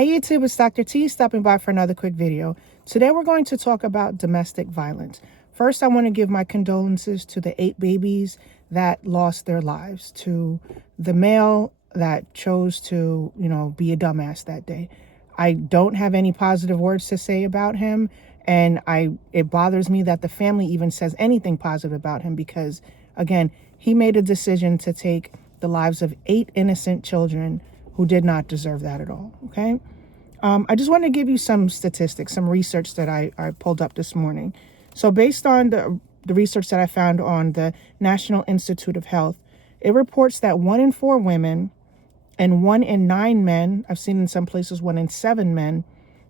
Hey YouTube, it's Dr. T stopping by for another quick video. Today we're going to talk about domestic violence. First, I want to give my condolences to the 8 babies that lost their lives, to the male that chose to, be a dumbass that day. I don't have any positive words to say about him, and it bothers me that the family even says anything positive about him because, again, he made a decision to take the lives of 8 innocent children who did not deserve that at all, okay? I just want to give you some statistics, some research that I pulled up this morning. So based on the research that I found on the National Institute of Health, it reports that 1 in 4 women and 1 in 9 men, I've seen in some places 1 in 7 men,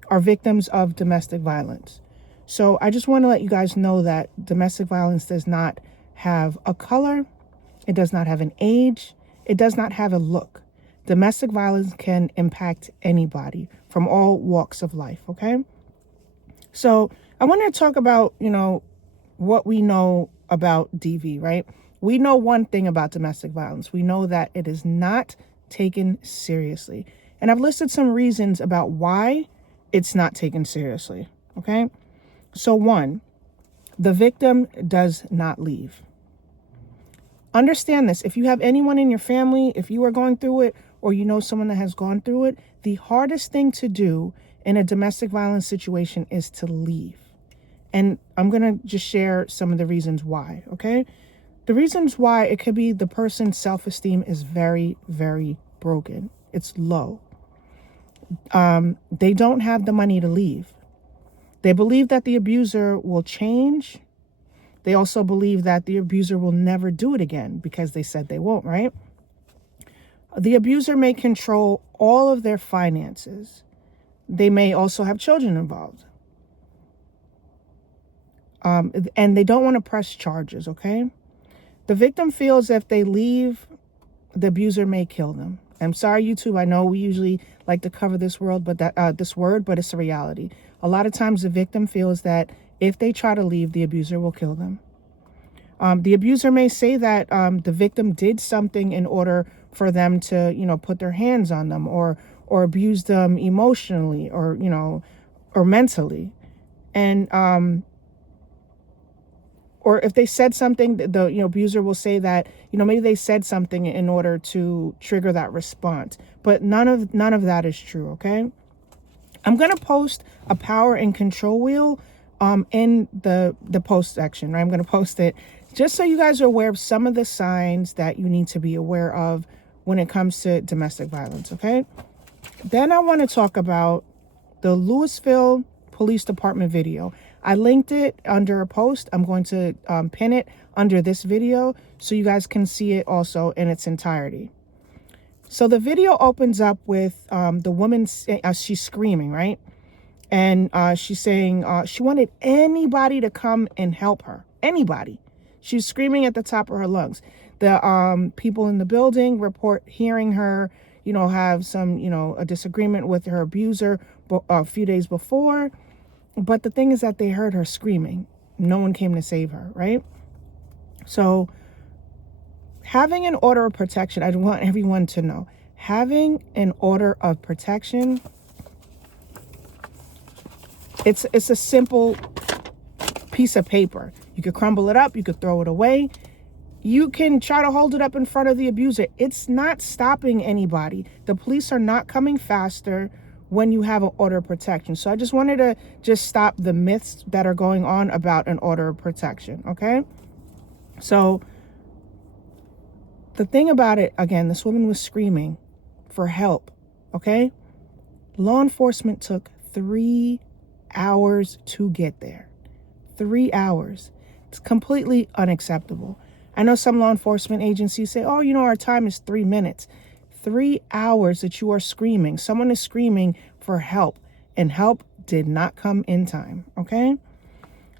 are victims of domestic violence. So I just want to let you guys know that domestic violence does not have a color, it does not have an age, it does not have a look. Domestic violence can impact anybody from all walks of life, okay? So I want to talk about, what we know about DV, right? We know one thing about domestic violence. We know that it is not taken seriously. And I've listed some reasons about why it's not taken seriously, okay? So 1, the victim does not leave. Understand this. If you have anyone in your family, if you are going through it, or you know someone that has gone through it, the hardest thing to do in a domestic violence situation is to leave. And I'm going to just share some of the reasons why, okay? The reasons why: it could be the person's self-esteem is very, very broken. It's low. They don't have the money to leave. They believe that the abuser will change. They also believe that the abuser will never do it again because they said they won't, right? The abuser may control all of their finances. They may also have children involved. And they don't want to press charges, okay? The victim feels if they leave, the abuser may kill them. I'm sorry, YouTube. I know we usually like to cover this word, but it's a reality. A lot of times the victim feels that if they try to leave, the abuser will kill them. The abuser may say that the victim did something in order for them to, put their hands on them or abuse them emotionally or mentally. And or if they said something, the abuser will say that, maybe they said something in order to trigger that response. But none of that is true, okay? I'm going to post a power and control wheel in the post section, right? I'm going to post it just so you guys are aware of some of the signs that you need to be aware of when it comes to domestic violence, okay? Then I want to talk about the Louisville Police Department video. I linked it under a post. I'm going to pin it under this video so you guys can see it also in its entirety. So the video opens up with the woman, she's screaming, right? And she's saying she wanted anybody to come and help her. Anybody. She's screaming at the top of her lungs. The people in the building report hearing her, have some, a disagreement with her abuser a few days before. But the thing is that they heard her screaming. No one came to save her, right? So having an order of protection, I want everyone to know, having an order of protection, it's a simple piece of paper. You could crumble it up, you could throw it away. You can try to hold it up in front of the abuser. It's not stopping anybody. The police are not coming faster when you have an order of protection. So I just wanted to just stop the myths that are going on about an order of protection, okay? So the thing about it, again, this woman was screaming for help, okay? Law enforcement took 3 hours to get there. 3 hours. It's completely unacceptable. I know some law enforcement agencies say, oh, our time is 3 minutes. 3 hours that you are screaming. Someone is screaming for help, and help did not come in time, okay?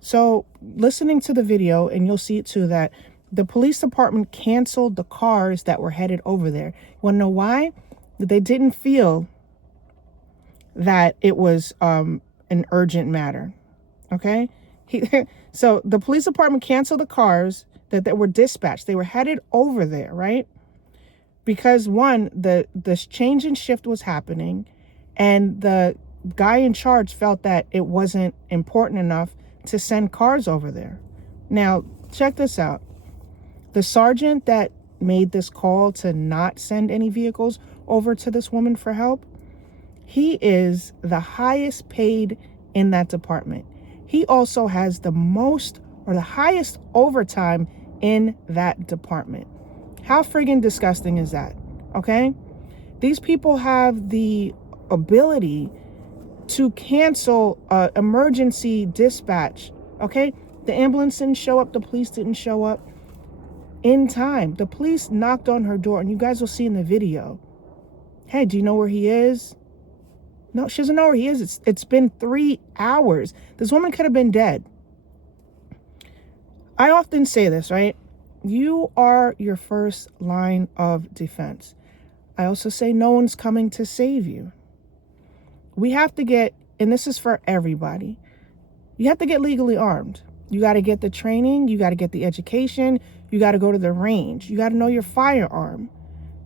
So listening to the video, and you'll see it too, that the police department canceled the cars that were headed over there. You want to know why? They didn't feel that it was an urgent matter, okay? So the police department canceled the cars that were dispatched. They were headed over there, right? Because 1, the change in shift was happening, And the guy in charge felt that it wasn't important enough to send cars over there. Now, check this out. The sergeant that made this call to not send any vehicles over to this woman for help, he is the highest paid in that department. He also has the most or the highest overtime in that department. How friggin' disgusting is that? Okay? These people have the ability to cancel emergency dispatch. Okay? The ambulance didn't show up. The police didn't show up in time. The police knocked on her door, and you guys will see in the video. Hey, do you know where he is? No, she doesn't know where he is. It's been 3 hours. This woman could have been dead. I often say this, right? You are your first line of defense. I also say no one's coming to save you. We have to get, and this is for everybody, you have to get legally armed. You got to get the training. You got to get the education. You got to go to the range. You got to know your firearm.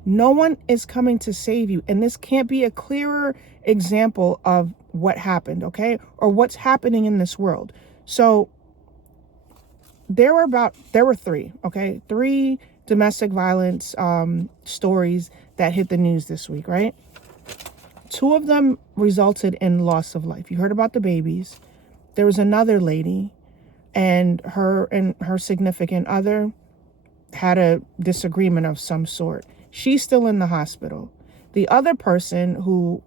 No one is coming to save you. And this can't be a clearer example of what happened, okay? Or what's happening in this world. So there were three domestic violence stories that hit the news this week, right? 2 of them resulted in loss of life. You heard about the babies. There was another lady, and her significant other had a disagreement of some sort. She's still in the hospital. The other person who,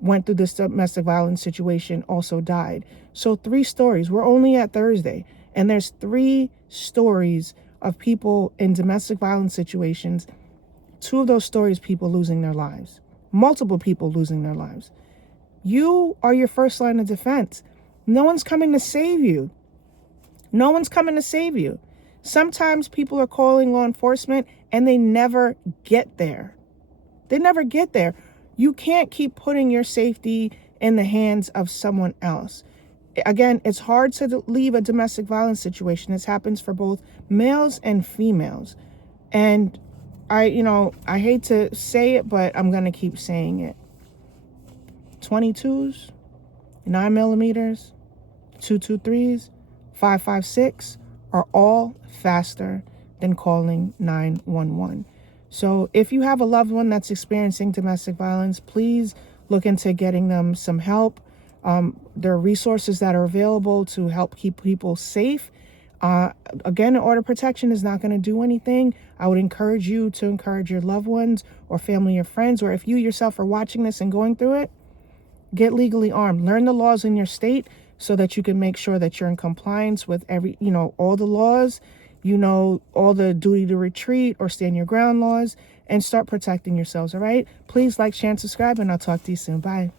went through this domestic violence situation also died. So 3 stories. We're only at Thursday, and there's 3 stories of people in domestic violence situations. 2 of those stories, people losing their lives. Multiple people losing their lives. You are your first line of defense. No one's coming to save you. No one's coming to save you. Sometimes people are calling law enforcement and they never get there. They never get there. You can't keep putting your safety in the hands of someone else. Again, it's hard to leave a domestic violence situation. This happens for both males and females. And I hate to say it, but I'm going to keep saying it. 22s, 9mm, 223s, 5.56 are all faster than calling 911. So if you have a loved one that's experiencing domestic violence, please look into getting them some help. There are resources that are available to help keep people safe. Again, order protection is not going to do anything. I would encourage you to encourage your loved ones or family or friends, or if you yourself are watching this and going through it, get legally armed. Learn the laws in your state so that you can make sure that you're in compliance with all the laws, all the duty to retreat or stand your ground laws, and start protecting yourselves. All right. Please like, share, and subscribe, and I'll talk to you soon. Bye.